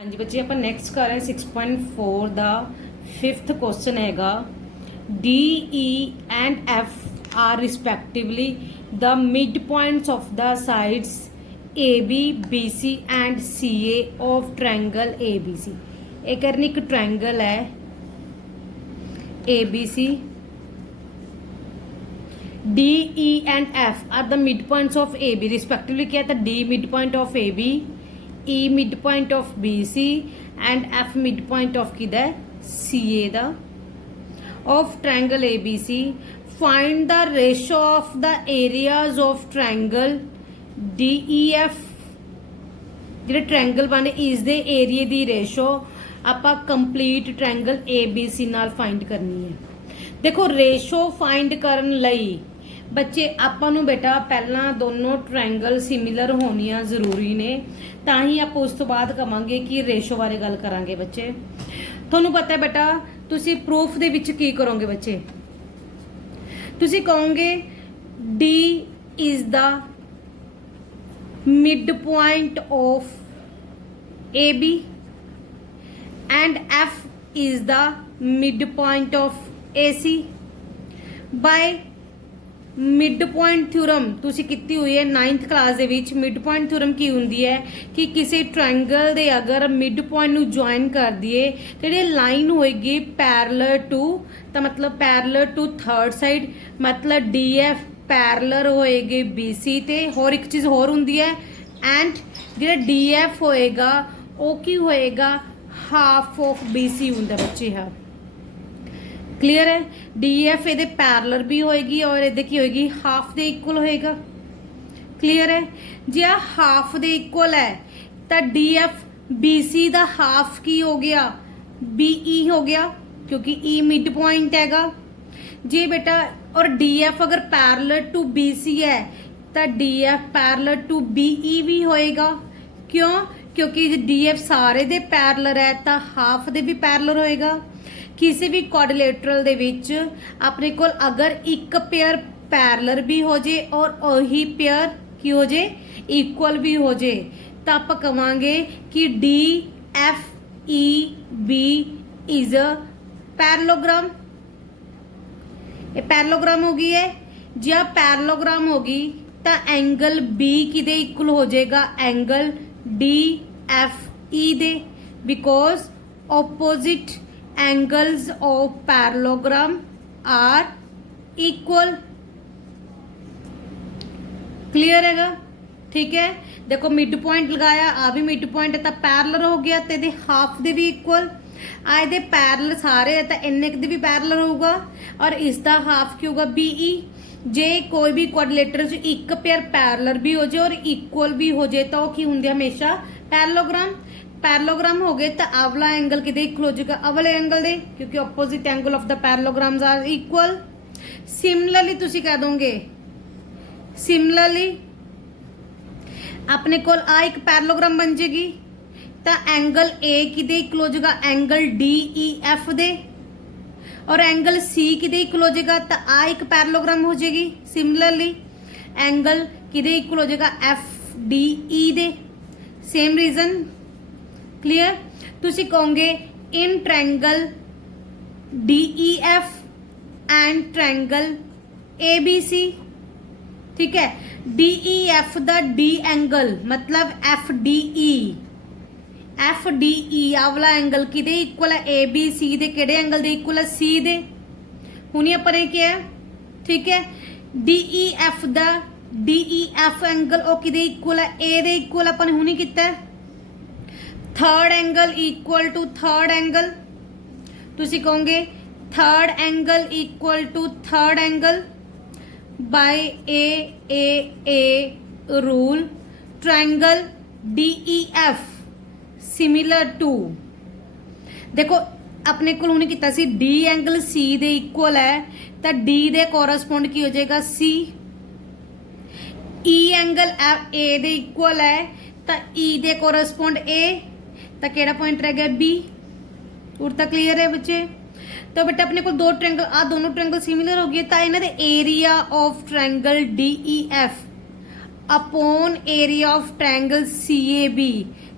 हाँ जी बच्चे, अपन नेक्स्ट कर रहे हैं 6.4 द फिफ्थ क्वेश्चन हैगा D E and F are respectively the mid points of the sides A B B C and C A of triangle A B C. एक एक triangle है A B C, D E and F are the mid points of A B respectively. क्या था? D mid point of A B, E midpoint of BC and F midpoint of किधर है? CA दा of triangle ABC. Find the ratio of the areas of triangle DEF ਜਿਹੜੇ triangle ਬਣੇ ਇਸ ਦੇ ਏਰੀਏ ਦੀ ਰੇਸ਼ੋ ਆਪਾਂ ਕੰਪਲੀਟ ਟ੍ਰਾਇੰਗਲ ABC ਨਾਲ ਫਾਈਂਡ ਕਰਨੀ ਹੈ। ਦੇਖੋ ਰੇਸ਼ੋ ਫਾਈਂਡ ਕਰਨ ਲਈ ਬੱਚੇ ਆਪਾਂ ਨੂੰ ਬੇਟਾ ਪਹਿਲਾਂ ਦੋਨੋਂ ਟ੍ਰਾਇੰਗਲ ਸਿਮਿਲਰ ਹੋਣੀਆਂ ਜ਼ਰੂਰੀ ਨੇ, ਤਾਂ ਹੀ ਆਪਾਂ ਉਸ ਤੋਂ ਬਾਅਦ ਕਵਾਂਗੇ ਕਿ ਰੇਸ਼ੋ ਬਾਰੇ ਗੱਲ ਕਰਾਂਗੇ। ਬੱਚੇ ਤੁਹਾਨੂੰ ਪਤਾ ਹੈ ਬੇਟਾ, ਤੁਸੀਂ ਪ੍ਰੂਫ ਦੇ ਵਿੱਚ ਕੀ ਕਰੋਗੇ ਬੱਚੇ? ਤੁਸੀਂ ਕਹੋਗੇ D is the midpoint of AB and F is the midpoint of AC by mid point theorem ਤੁਸੀਂ ਕੀਤੀ ਹੋਈ ਹੈ 9th ਕਲਾਸ ਦੇ ਵਿੱਚ। ਮਿਡ ਪੁਆਇੰਟ ਥਿਊਰਮ ਕੀ ਹੁੰਦੀ ਹੈ ਕਿ ਕਿਸੇ ਟ੍ਰਾਇੰਗਲ ਦੇ ਅਗਰ ਮਿਡ ਪੁਆਇੰਟ ਨੂੰ ਜੁਆਇਨ ਕਰ ਦਈਏ ਤੇ ਜਿਹੜੀ ਲਾਈਨ ਹੋਏਗੀ ਪੈਰਲਲ ਟੂ, ਤਾਂ ਮਤਲਬ ਪੈਰਲਲ ਟੂ ਥਰਡ ਸਾਈਡ, ਮਤਲਬ DF ਪੈਰਲਲ ਹੋਏਗੀ BC ਤੇ। ਹੋਰ ਇੱਕ ਚੀਜ਼ ਹੋਰ ਹੁੰਦੀ ਹੈ, ਐਂਡ ਜਿਹੜਾ DF ਹੋਏਗਾ ਉਹ ਕੀ ਹੋਏਗਾ? ਹਾਫ ਆਫ BC ਹੁੰਦਾ ਬੱਚੇ। ਹਾਂ क्लीयर है? DF ਇਹਦੇ ਪੈਰਲਲ भी होएगी और ਇਹਦੇ ਕੀ ਹੋਏਗੀ? ਹਾਫ ਦੇ ਇਕੁਅਲ ਹੋਏਗਾ। क्लीयर है? ਜੇ ਆ ਹਾਫ ਦੇ ਇਕੁਅਲ ਹੈ ਤਾਂ DF BC ਦਾ ਹਾਫ ਕੀ ਹੋ ਗਿਆ? BE ਹੋ ਗਿਆ, ਕਿਉਂਕਿ E ਮਿਡ ਪੁਆਇੰਟ ਹੈਗਾ। ਜੇ ਬੇਟਾ और DF अगर पैरेलल टू BC है तो DF पैरेलल टू BE भी होएगा। क्यों? क्योंकि DF सारे दे पैरेलल है तो हाफ दे भी पैरेलल होएगा। किसी भी क्वाड्रिलेटरल दे विच अपने कोल अगर एक पेयर पैरेलल भी हो जाए और वही पेयर की हो जाए इक्वल भी हो जाए तो आप कहांगे कि DFEB इज अ पैरेललोग्राम। ये पैरेललोग्राम हो गई है। जब पैरेललोग्राम होगी तो एंगल B किदे इक्वल हो जाएगा? एंगल DFE दे, because opposite angles of parallelogram are equal. Clear हैगा? ठीक है। देखो मिड पॉइंट लगाया, आ भी मिड पॉइंट है तो पैरेलल हो गया तो ये हाफ दे भी इक्वल। आ ये पैरेलल सारे है तो इन्ने दे भी पैरेलल होगा और इसका हाफ की होगा BE। जे कोई भी क्वाड्रिलेटरल च एक पेयर पैरेलल भी हो जाए और इक्वल भी हो जाए तो की होंगे हमेशा पैरेललोग्राम। पैरेललोग्राम हो गए तो अगला एंगल किदे इक्वल हो जाएगा? अगले एंगल दे, क्योंकि opposite angle of the parallelograms are equal. Similarly तुसी कह दोगे, सिमिलरली अपने कोल आ एक पैरेललोग्राम बन जाएगी तो एंगल A किदे इक्वल हो जाएगा? एंगल DEF दे, और एंगल C किदे इक्वल हो जाएगा? तो आ एक पैरेललोग्राम हो जाएगी। सिमिलरली एंगल किदे इक्वल हो जाएगा? FDE दे। Same reason. क्लियर? तुसी कहोगे in triangle DEF and triangle ABC। ठीक है। DEF दा D एंगल मतलब FDE, FDE आवला एंगल किदे इक्वल है? ABC दे। केड़े एंगल दे इक्वल है? C दे। हुनी अपने क्या है? ठीक है। DEF दा DEF एंगल ओ किदे इक्वल है? A दे इक्वल अपन हुनी कितना है? Third angle equal to third angle. तुसी कहोगे third angle equal to third angle by a rule triangle DEF similar to. देखो अपने को उन्हें कितना सी D एंगल C दे इक्वल है तो D दे कोरस्पोंड की हो जाएगा C। E angle A they equal है तो E दे कोरस्पोंड A, तो केड़ा पॉइंट रह गया? B। उड़ता क्लियर है बच्चे? तो बेटा अपने को दो ट्रायंगल, आ दोनों ट्रायंगल सिमिलर हो गए तो इन्हां दे area of triangle DEF upon area of triangle CAB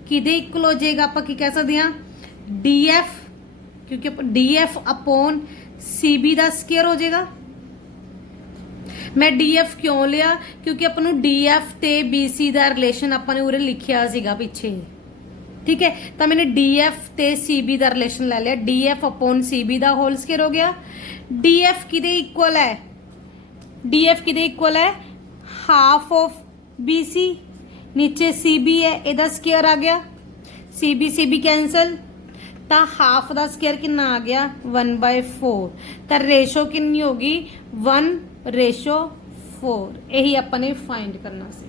किदे इक्वल हो जाएगा, आप की कह सकते हैं DF, क्योंकि DF अपॉन CB का स्केयर हो जाएगा। मैं DF क्यों लिया, क्योंकि अपन DF ते BC का रिलेशन अपने उरे लिखिया सीगा पीछे, ठीक है। तो मैंने DF ते CB का रिलेशन ले लिया, DF अपॉन CB का होल स्केयर हो गया। DF किदे इक्वल है, DF किदे इक्वल है, हाफ ऑफ BC, नीचे CB है, एदा स्केयर आ गया, CB कैंसल, तो हाफ का स्केयर कितना आ गया 1/4, तो रेशो कितनी होगी 1:4, यही अपने फाइंड करना सी।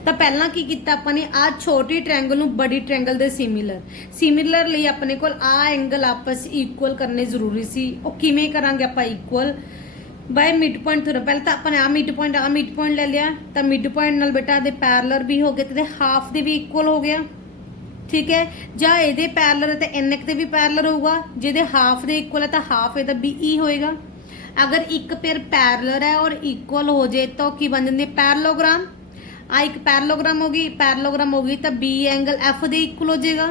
तो पहला की किया अपने आ छोटी ट्रैंगल नू बड़ी ट्रैंगल दे सिमिलर ਲਈ अपने को आ एंगल आपस इक्वल करने जरूरी सी। ਉਹ ਕਿਵੇਂ ਕਰਾਂਗੇ ਆਪਾਂ equal by mid point theorem. पहले तो अपने आ मिड पॉइंट ले लिया, तो मिड पॉइंट नाल बेटा दे पैरेलल भी हो गए, तो हाफ दे भी इक्वल हो गया, ठीक है। ਜਾਂ ਇਹਦੇ पैरेलल ਤੇ n ਤੇ भी पैरेलल होगा, ਜਿਹਦੇ हाफ ਦੇ इक्वल है तो हाफ ਇਹਦਾ BE होएगा। अगर एक पेयर पैरेलल है और इक्वल हो जाए तो की बन जाती है पैरेललोग्राम। आ एक पैरेललोग्राम होगी तो B एंगल F ਦੇ इक्वल हो जाएगा।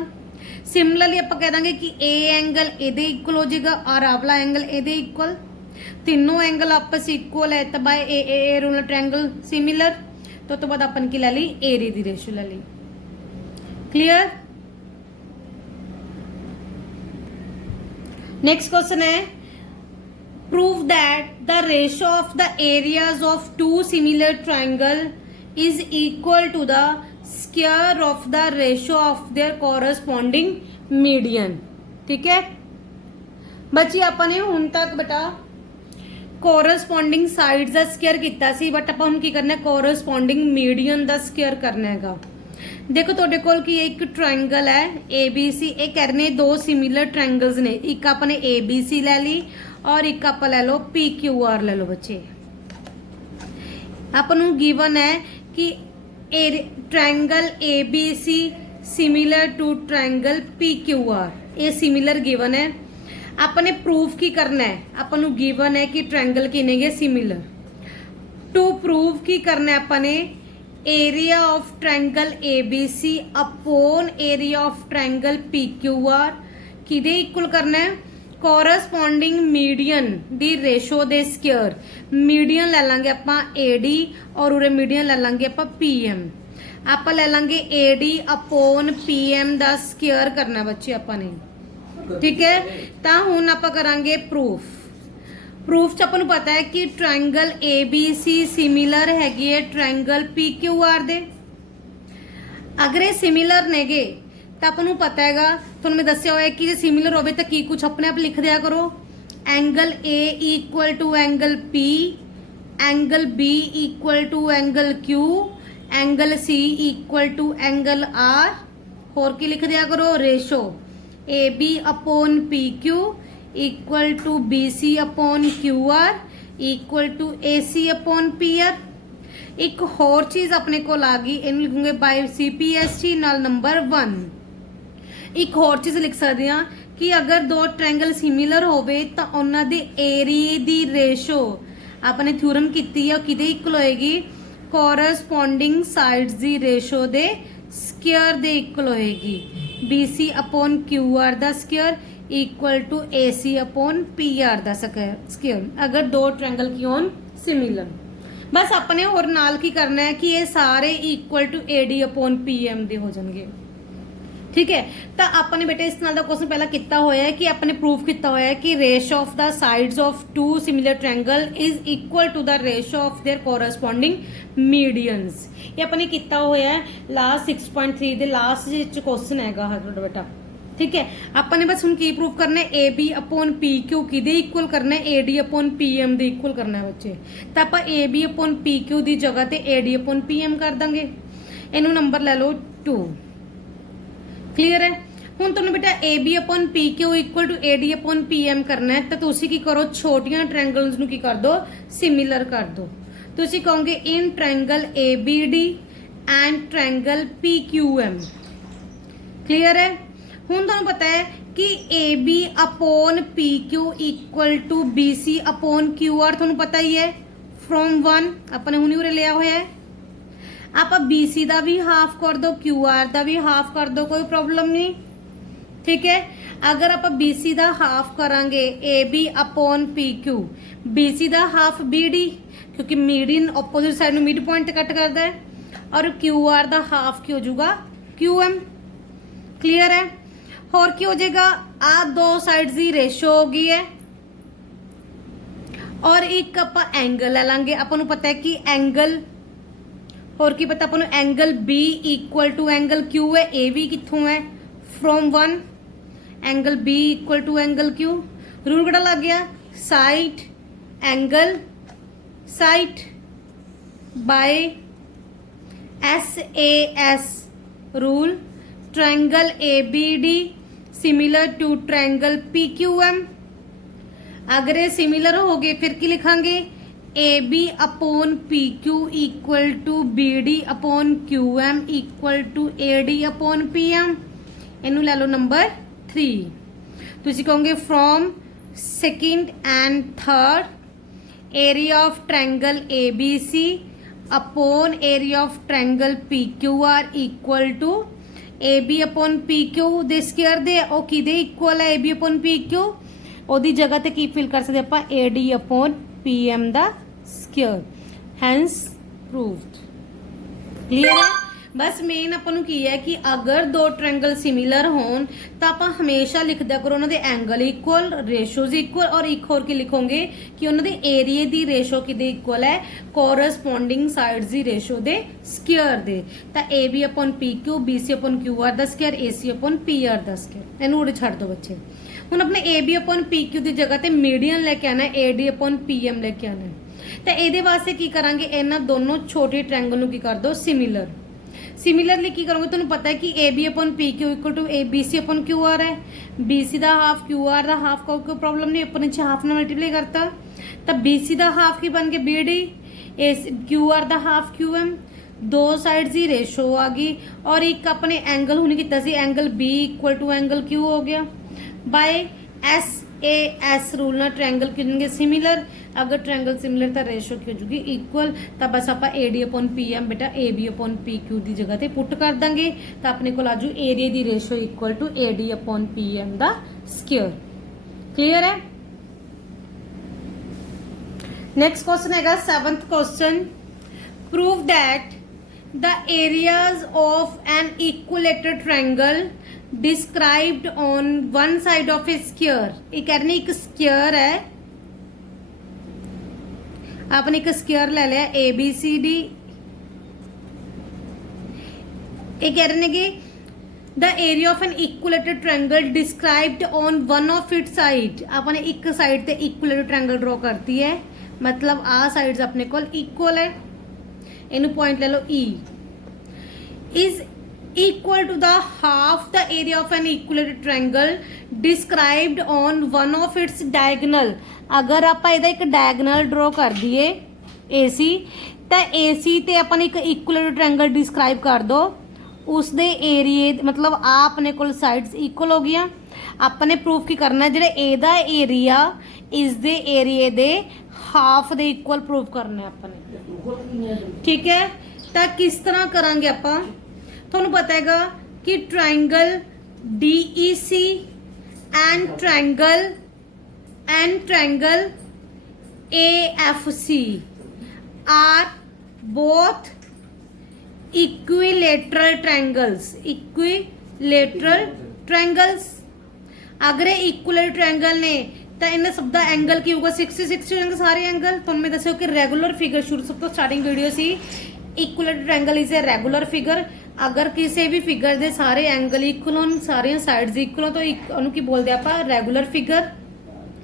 सिमिलरली आप कह देंगे कि A एंगल ਇਹਦੇ इक्वल हो जाएगा और अगला एंगल ਇਹਦੇ इक्वल, तीनों एंगल आपस इक्वल है तो by a ruler triangle similar. तो बाद अपन की ले ली एरिया दी रेशियो ले ली। क्लियर। नेक्स्ट क्वेश्चन है prove that the ratio of the areas of two similar triangle is equal to the square of the ratio of their corresponding median. ठीक है बच्ची अपने हुण तक बेटा कोरस्पॉन्डिंग साइड्स का स्क्वायर किया सी, बट आप की करना कोरस्पॉन्डिंग मीडियन का स्क्वायर करना है। देखो तुहाडे कोल की एक ट्रायंगल है ABC, ये करने दो सिमिलर ट्रायंगल्स ने, एक अपने ABC ले ली और एक आप ले लो PQR ले लो। बच्चे आपनू गिवन है कि triangle ABC similar to triangle PQR, ये सिमिलर गिवन है। आपने प्रूफ की करना है, आपनू गिवन है कि ट्रायंगल किने गए सिमिलर। टू प्रूव की करना है अपने area of triangle ABC upon area of triangle PQR किदे इक्वल करना है कोरस्पॉन्डिंग मीडियन दी रेशो दे स्क्वायर। मीडियन ले लांगे आपां AD और उरे मीडियन ले लांगे आपां PM। आप ले लांगे AD अपॉन PM दा स्क्वायर करना बच्चे अपने, ठीक है। तो हुण आप करांगे प्रूफ च अपन पता है कि ट्रायंगल ABC सिमिलर हैगी है ट्रायंगल PQR दे। अगर ये सिमिलर नेगे तो अपन पता है तुहानूं मैं दस्सिया होया कि जे सिमिलर होवे तो की कुछ अपने आप लिख दिया करो, angle A equal to angle P, angle B equal to angle Q, angle C equal to angle R। होर की लिख दिया करो ratio AB upon PQ equal to BC upon QR equal to AC upon PR। एक होर चीज अपने को आ गई, इन लिखूंगे बाय CPST नाल नंबर 1। एक होर चीज लिख सकते हैं कि अगर दो ट्रायंगल सिमिलर होवे तो उन्हां दे एरिया दी रेशो आपने थ्योरम कीती है किदे इक्वल होएगी कोरस्पॉन्डिंग साइड्स दी रेशो दे स्क्वायर दे इक्वल होएगी। BC अपॉन QR दा square equal to AC upon PR दा स्क्वायर अगर दो ट्रायंगल की होन सिमिलर। बस अपने और नाल की करना है कि ये सारे equal to AD upon PM दे हो जाएंगे, ठीक है। तो अपने बेटे इस नाल दा क्वेश्चन पहला कितना होया है कि अपने प्रूफ कितना होया है कि ratio of the sides of two similar triangle is equal to the ratio of their corresponding medians. ये अपने कितना होया है लास्ट 6.3 दे लास्ट क्वेश्चन हैगा बेटा, ठीक है। अपने बस हम की प्रूफ करना है AB अपॉन PQ किदे इक्वल करना है AD अपॉन PM दे इक्वल करना है बच्चे। तो आप AB अपॉन PQ दी जगह ते AD अपॉन PM कर देंगे। इनू नंबर ले लो 2। क्लियर है। हुण तुहानूं बेटा AB upon PQ equal to AD upon PM करना है तो तुसीं की करो छोटियां ट्रायंगल्स नूं की कर दो सिमिलर कर दो। तुसीं कहोगे in triangle ABD and triangle PQM। Clear है। हुण तुहानूं पता है कि AB upon PQ equal to BC upon QR तुहानूं पता ही है फ्रॉम 1 अपने हुणी उरे लिया होया है। आप BC का भी हाफ कर दो, QR का भी हाफ कर दो, कोई प्रॉब्लम नहीं। ठीक है, अगर आप BC का हाफ करांगे AB अपॉन PQ, BC का हाफ BD क्योंकि मीडियन ऑपोजिट साइड में मिड पॉइंट कट करता है, और QR का हाफ की हो जाऊगा QM। क्लियर है? और की हो जाएगा, आ दो साइड्स की रेशो हो गई है, और एक आप एंगल ले लांगे। आपको पता है कि एंगल, और की पता आपको angle B equal to angle Q है। AB कितों है? From 1, angle B equal to angle Q। Rule किहड़ा लग गया? Side angle side by SAS rule. Triangle ABD similar to triangle PQM। अगर ये सिमिलर हो गए फिर की लिखांगे? AB upon PQ equal to BD upon QM equal to AD upon PM। इनू ले लो नंबर 3। तुसी कहोगे from second and third area of triangle ABC upon area of triangle PQR equal to AB upon PQ दे square दे। ओ किदे equal है? AB upon PQ। ओदी जगह ते की फिल कर सकते ਆਪਾਂ AD अपॉन PM ਦਾ ਸਕੁਅਰ। Hence proved. क्लियर है? बस मेन ਆਪਾਂ ਨੂੰ ਕੀ ਹੈ ਕਿ अगर दो ट्रायंगल सिमिलर होन तो आप हमेशा लिख दिया करो उन्होंने एंगल इक्वल, रेशोज इक्वल, और एक होर की लिखोगे कि उन्होंने एरिए दी रेशो किदे इक्वल है? कोरस्पोंडिंग साइड्स दी रेशो दे स्क्वायर दे। तो AB upon PQ, BC upon QR दा स्क्वायर, AC अपॉन PR दा स्क्वायर। इनू उड़े छੱਡ दो बच्चे। ਹੁਣ अपने AB अपॉन PQ की जगह ते मीडियन लेके आना है, AD अपॉन PM लेके आना है। तो ये वास्ते की करांगे? इन्हां दोनों छोटे ट्रायंगल नूं की कर दो सिमिलर। सिमिलरली की करोगे? तुहानूं पता है कि AB upon PQ equal to BC upon QR है। BC का हाफ QR का हाफ का कोई प्रॉब्लम नहीं, अपने नीचे हाफ ने मल्टीप्लाई करता तो BC का हाफ की बन गया BD, QR का हाफ QM। दो साइड्स की रेशो आ गई, और एक अपने एंगल हुणे कीता सी angle B equal to angle Q हो गया। बाय SAS रूल ना ट्रायंगल किनेंगे सिमिलर। अगर ट्रायंगल सिमिलर तो रेशो की हो जाएगी इक्वल। तो बस आप AD अपॉन PM बेटा AB अपॉन PQ की जगह ते पुट कर देंगे, तो अपने को आजू एरिया की ratio equal to AD upon PM का स्क्वायर। क्लियर है? नेक्स्ट क्वेश्चन है 7th question. Prove that the areas of an equilateral triangle described on one side of a sphere। ये कह रहे एक स्क्वायर है, आपने एक स्क्वायर ले लिया ABCD। ये कह रहे कि the area of an equilateral triangle described on one of its side। आपने एक साइड ते equilateral triangle ड्रॉ करती है, मतलब आ साइड्स अपने को इक्वल है। इनू पॉइंट ले लो E is equal to the half the area of an equilateral triangle described on one of its diagonal. अगर आप एक डायगनल ड्रॉ कर दिए AC, तो AC ते अपन एक इक्विलेटरल ट्रायंगल डिस्क्राइब कर दो, उसके एरिए मतलब आ अपने को साइड्स इक्वल हो गया। अपने प्रूफ की करना है, जो एदा एरिया इस दे एरिए दे हाफ दे इक्वल प्रूफ करना है अपने। ठीक है, तो किस तरह करांगे आपां? तुहानूं पता हैगा कि triangle DEC and triangle AFC are both equilateral triangles. अगर ये इक्विलेटरल ट्रायंगल ने तो इन्हें सब दा एंगल की होगा 60-60 होंगे सारे एंगल। तो मैं दसो कि रेगुलर फिगर शुरू सब तो स्टार्टिंग वीडियो सी equilateral triangle is a regular figure. अगर किसी भी फिगर दे सारे एंगल इक्वल हो, सारे साइड्स इक्वल हो, तो उन्होंने की बोलते हैं आप रेगुलर फिगर।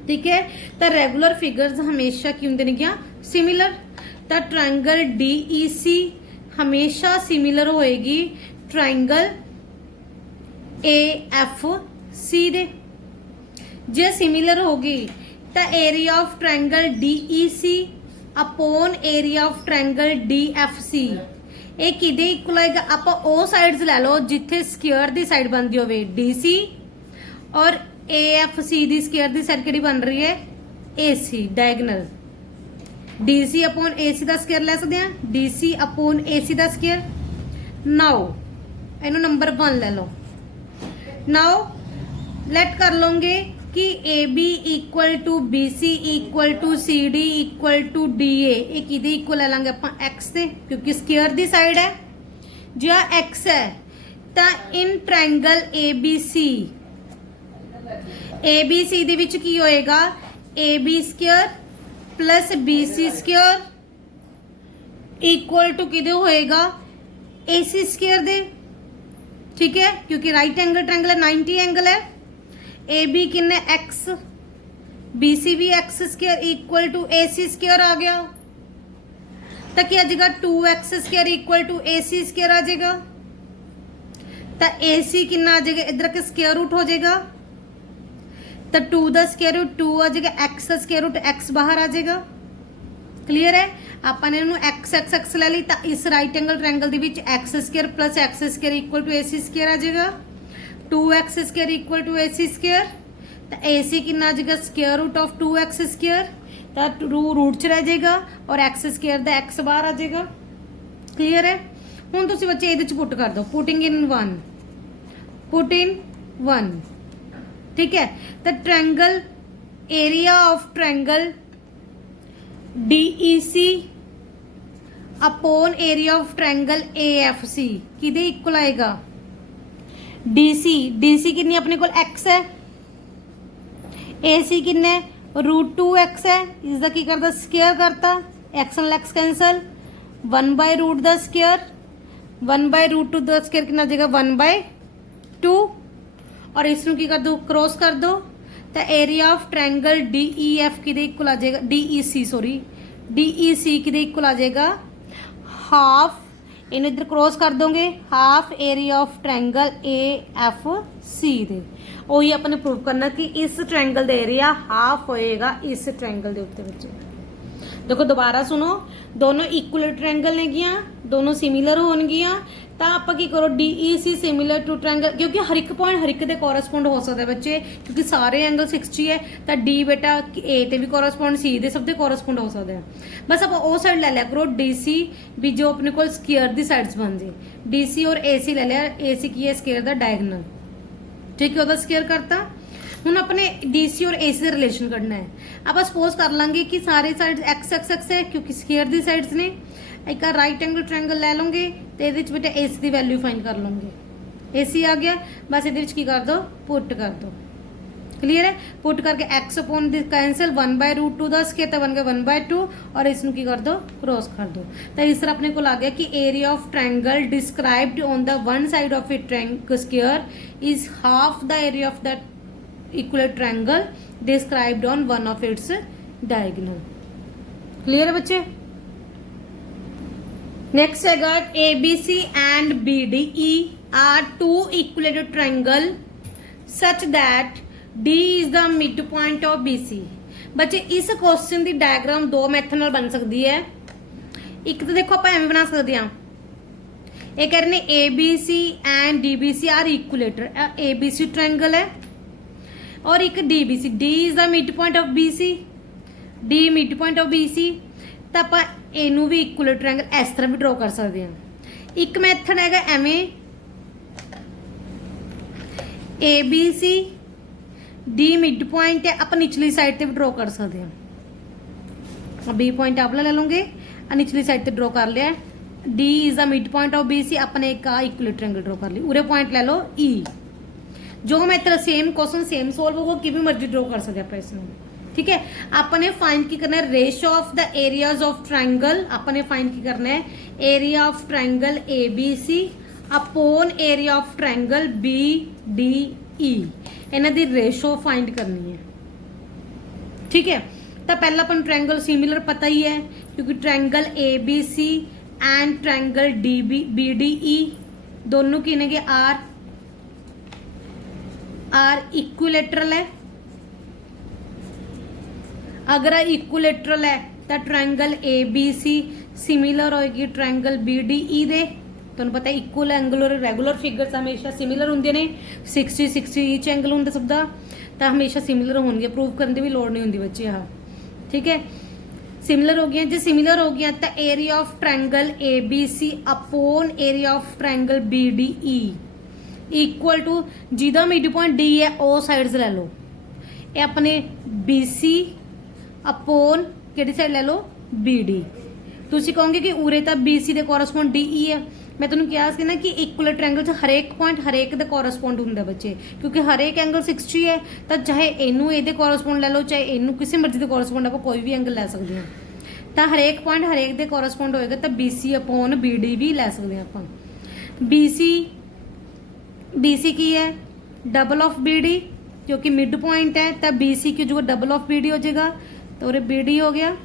ठीक है, तो रेगुलर फिगर्स हमेशा की होंगे ने सिमिलर। तो ट्रायंगल DEC हमेशा सिमिलर होएगी ट्रायंगल AFC दे। जे सिमिलर होगी तो area of triangle DEC upon area of triangle DFC ये किदे इक्वल आएगा? आप ओ साइड्स ले लो जिथे स्क्वायर दी साइड बनती होवे DC, और AFC दी स्क्वायर दी साइड केड़ी बन रही है AC diagonal. DC upon AC का स्केयर ले सकते हैं, DC अपॉन AC का स्केयर। नाउ इनू नंबर 1 ले लो। नाउ लेट कर लोगे कि AB equal to BC equal to CD equal to DA, ये किदे इक्वल ले लेंगे आप X से, क्योंकि स्केयर दी साइड है जो X है। तो इन ट्रायंगल ABC दे विच की होएगा, AB square plus BC square equal to किदे होएगा, AC स्केयर दे। ठीक है, क्योंकि राइट एंगल ट्रायंगल है, 90 एंगल है। AB किन्ने X, BC भी X square equal to AC square आ गया। तो क्या आ जाएगा 2X square equal to AC square आ जाएगा। तो AC कितना आ जाएगा, इधर के स्केयर रूट हो जाएगा। तो 2 दा स्केयर रूट 2 आ जाएगा, X दा स्केयर रूट X बाहर आ जाएगा। क्लीयर है, आपने इन्हों X ले ली। तो इस राइट एंगल ट्रायंगल दे विच X square plus X square equal to AC square आ जाएगा। 2X square equal to AC square. तो AC कितना आ जाएगा, square root of 2X square. तो रूट च रह जाएगा और X स्केयर दा X बाहर आ जाएगा। क्लीयर है, हुण तुसीं बच्चे इहदे च पुट कर दो, पुटिंग इन 1, पुट इन 1। ठीक है, तो triangle area of triangle DEC upon area of triangle AFC किदे इक्वल आएगा, DC कितनी अपने को X है, AC कितने रूट 2X है, इसका की करता स्केयर करता, X नाल X cancel, 1 by root the square, 1 by root 2 the square कितना देगा 1 बाय 2। और इसमें की कर दो, क्रॉस कर दो। तो एरिया ऑफ ट्रायंगल DEF किदे इक्वल आ जाएगा, DEC किदे इक्वल आ जाएगा, हाफ, इन्हें इधर क्रॉस कर दोगे, half area of triangle AFC दे। वही अपने प्रूव करना कि इस ट्रायंगल का एरिया हाफ होएगा इस ट्रायंगल के उत्ते। देखो दोबारा सुनो, दोनों इक्वल ट्रायंगल ने गिया, दोनों सिमिलर होणगियां। तो आप की करो DEC सिमिलर टू ट्रायंगल, क्योंकि हर एक पॉइंट हर एक दे कोरस्पोंड हो सकता है बच्चे, क्योंकि सारे एंगल 60 है। तो D बेटा A ते भी कोरस्पोंड, C दे सब दे कोरस्पोंड हो सकते हैं। बस आप वो साइड ले लिया करो DC भी जो अपने को स्केयर दी साइड्स बन जाए। DC और AC ले लिया, AC की है स्केयर दा डायगोनल। ठीक है, ਉਹਦਾ स्केयर करता। ਹੁਣ अपने DC और AC ਦਾ ਰਿਲੇਸ਼ਨ ਕੱਢਣਾ ਹੈ। ਆਪਾਂ ਸਪੋਜ਼ ਕਰ ਲਾਂਗੇ कि सारे साइड x है, क्योंकि स्केयर दी साइड्स ने। एक राइट एंगल ट्रायंगल ले लोगे तो ये बेटा AC की वैल्यू फाइंड कर लोगे। AC आ गया, बस ये की कर दो, पुट कर दो। क्लीयर है, पुट करके x upon this cancel, 1 by root 2 the square तो बन गया 1 बाय 2। और इसमें की कर दो, क्रॉस कर दो। तो इस तरह अपने को आ गया कि area of triangle described on the one side of a triangle square is half the area of the equal triangle described on one of its diagonal. Clear है बच्चे। नेक्स्ट है ABC and BDE are two equilateral triangle such that D is the mid point of BC। बच्चे इस question की diagram दो method नाल बन सकती है। एक तो देखो आप एवं बना सकते हैं, ये कह रहे हैं ABC and DBC are equilateral. ABC triangle है और एक DBC, D is the mid point of BC, D mid point of BC। तो आप इनू भी इक्वल ट्रायंगल इस तरह भी ड्रॉ कर सकते हैं। एक मैथड है एवें ABC D मिड पॉइंट है, आप निचली साइड से भी ड्रॉ कर सकते हैं। B पॉइंट आप ले लोगे, निचली साइड से ड्रॉ कर लिया। D is the mid point of BC, अपने एक इक्वल ट्रायंगल ड्रॉ कर ली। उरे पॉइंट ले लो E। जो method same question same solve होगा, कि भी मर्जी ड्रॉ कर सकते हैं इसमें। ठीक है, आपने फाइंड की करना है ratio of the areas of triangle. आपने फाइंड की करना है area of triangle ABC upon area of triangle BDE। इन्हां दी रेशियो फाइंड करनी है। ठीक है, तो पहला अपन ट्रायंगल सिमिलर पता ही है, क्योंकि triangle ABC and triangle BDE दोनों की ने आर इक्विलेटरल है। अगर इक्विलेटरल है तो ट्रायंगल ABC सिमिलर होगी ट्रायंगल BDE दे। तुहानूं पता है इक्वल एंगल और रेगुलर फिगर्स हमेशा सिमिलर होंगे ने, 60 ईच एंगल होंगे सबका, तो हमेशा सिमिलर होंगे, प्रूव करने की भी लोड़ नहीं होंगी बच्चे। हाँ ठीक है, सिमिलर हो गया, जो सिमिलर हो गया तो area of triangle A B C upon area of triangle B D E equal to जिहदा मिड पॉइंट डी है ओ साइड्स ले लो, ये अपने बी सी अपॉन किहड़ी साइड ले लो बी डी। तुसीं कहोगे कि उरे तो बी सी के कोरसपोंड डी ई है, मैं तुहानूं कहा सी ना कि इक्वल ट्रायंगल च हरेक पॉइंट हरेक दे कोरसपोंड हुंदा बच्चे, क्योंकि हरेक एंगल 60 है तो चाहे इनू ए कोरसपोंड ले लो चाहे इनू किसी मर्जी के कोरसपोंड आप कोई भी एंगल ले सकते हैं, तो हरेक पॉइंट हरेक दे कोरसपोंड होएगा तो B C upon B D भी ले सकते हैं आप। बी सी की है डबल ऑफ बी डी, क्योंकि मिड पॉइंट है तो बी सी की जो डबल ऑफ बी डी हो जाएगा, तो उरे बी डी हो गया,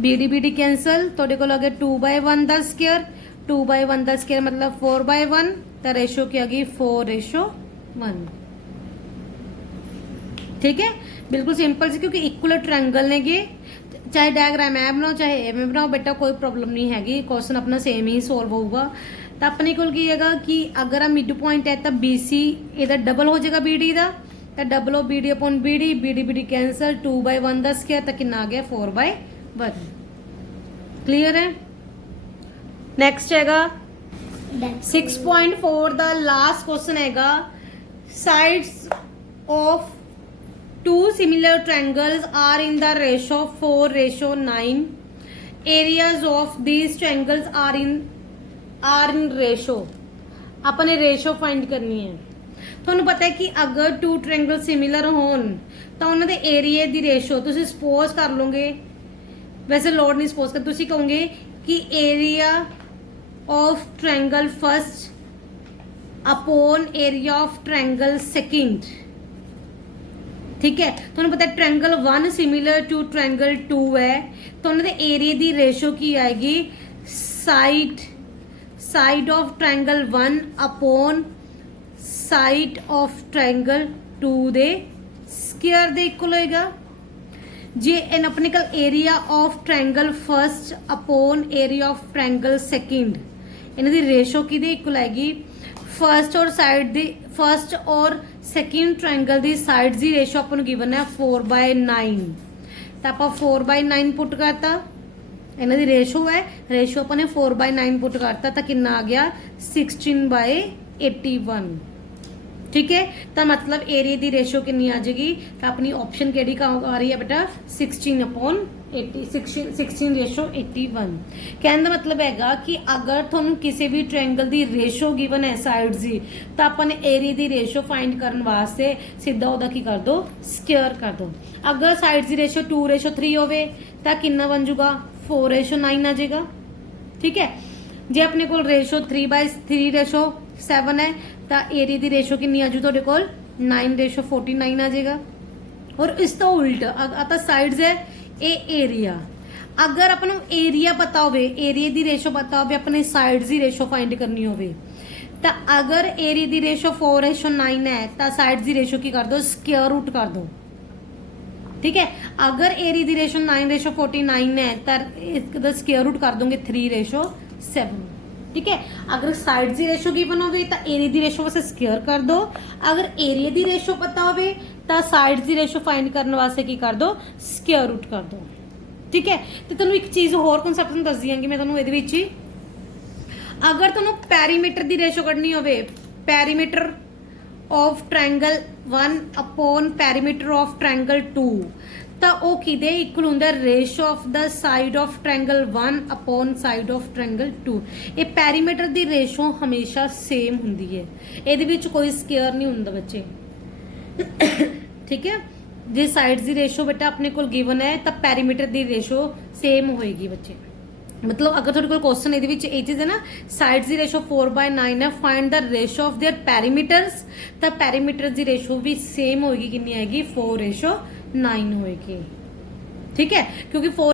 बी डी कैंसल, तो आ गया 2/1 का स्क्वायर, 2/1 का स्क्वायर मतलब 4/1, तो रेशो की आ गई 4:1। ठीक है, बिल्कुल सिंपल से, क्योंकि इक्वल ट्रायंगल ने गे, चाहे डायग्राम ए बनाओ चाहे ए में बनाओ बेटा कोई प्रॉब्लम नहीं हैगी, क्वेश्चन अपना सेम ही सॉल्व होगा। तो अपने को की है कि अगर आ मिड पॉइंट है तो बी सी इधर डबल हो जाएगा बी डी का, तो double of B D upon B D cancel, 2/1 का स्क्वायर तो कितना आ गया 4/1। क्लियर है। नेक्स्ट हैगा 6.4 द लास्ट क्वेश्चन हैगा sides of two similar triangles are in the ratio 4:9, areas of these triangles are in ratio. अपने रेशो फाइंड करनी है। ਤੁਹਾਨੂੰ पता है कि अगर टू ट्रायंगल सिमिलर होन तो उन्होंने एरिया की रेशो तुम सपोज कर लोगे, वैसे लोड नहीं सपोज कर, तुम कहोगे कि area of triangle first upon area of triangle second. ठीक है, तुहानू पता है ट्रायंगल 1 सिमिलर टू ट्रायंगल 2 है, तो उन्होंने एरिया की रेशो की आएगी side of triangle 1 upon side of triangle 2 they square दे इक्वल होएगा। जे इन अपने कल area of triangle first upon area of triangle second, इन्हां दी रेशो की दे इक्वल आएगी फर्स्ट और सेकंड ट्रायंगल दी साइड्स दी रेशो अपन गिवन है 4/9, तो आप 4/9 पुट करता, इन्हां दी रेशो है, रेशो अपने 4/9 पुट करता तो कितना आ गया 16/81। ठीक है, तो मतलब एरिया की रेशो कितनी आ जाएगी, तो अपनी ऑप्शन केड़ी का आ रही है बेटा 16/81। कहने का मतलब हैगा कि अगर तुहानू किसी भी ट्रायंगल की रेशो गिवन है साइड्स की, तो अपन एरिया की रेशो फाइंड करने वास्ते सीधा उहदा की कर दो स्क्वायर कर दो। अगर साइड्स की रेशो 2:3 होवे तो कितना बन जूगा 4:9 आ जाएगा। ठीक है, जे अपने को रेशो 3/3:7 है तो एरिया की रेशो कितनी आ जू तुहाडे कोल 9:49 आ जाएगा। और इस तो उल्ट आता साइड्स है ए एरिया, अगर अपन एरिया पता हो, एरिया की रेशो पता हो, अपने साइड्स की रेशो फाइंड करनी हो, तो अगर एरिया की रेशो 4:9 है तो साइड्स की रेशो की कर दो स्क्वायर रूट कर दो। ठीक है, अगर एरिया की रेशो 9:49 है तो इसका स्क्वायर रूट कर दोगे 3:7। ठीक है, अगर साइड की रेशो गिवन हो तो एरिया की रेशो वास्ते स्क्वायर कर दो, अगर एरिया की रेशो पता हो तो साइड की रेशो फाइंड करने वास्ते की कर दो स्क्वायर रूट कर दो। ठीक है, तो तुहानू एक चीज होर कॉन्सैप्ट दस दियांगी मैं तुहानू इहदे विच ही, अगर तुहानू पैरीमीटर की रेशो कढनी हो, perimeter of triangle 1 upon perimeter of triangle 2, तो वो किदे इक्वल हुंदा ratio of the side of triangle 1 upon side of triangle 2। ये पैरीमीटर की रेशो हमेशा सेम हुंदी है, इहदे विच कोई स्क्वायर नहीं हुंदा बच्चे। ठीक है, जे साइड्स की रेशो बेटा अपने को गिवन है तो पैरीमीटर की रेशो सेम होएगी बच्चे। मतलब अगर थोड़े को क्वेश्चन ये चीज़ है ना, साइड्स की रेशो 4/9 है, find the ratio of there perimeters, तो पैरीमीटर की रेशो भी सेम होएगी, कितनी आएगी 4:9 होएगी। ठीक है, क्योंकि 4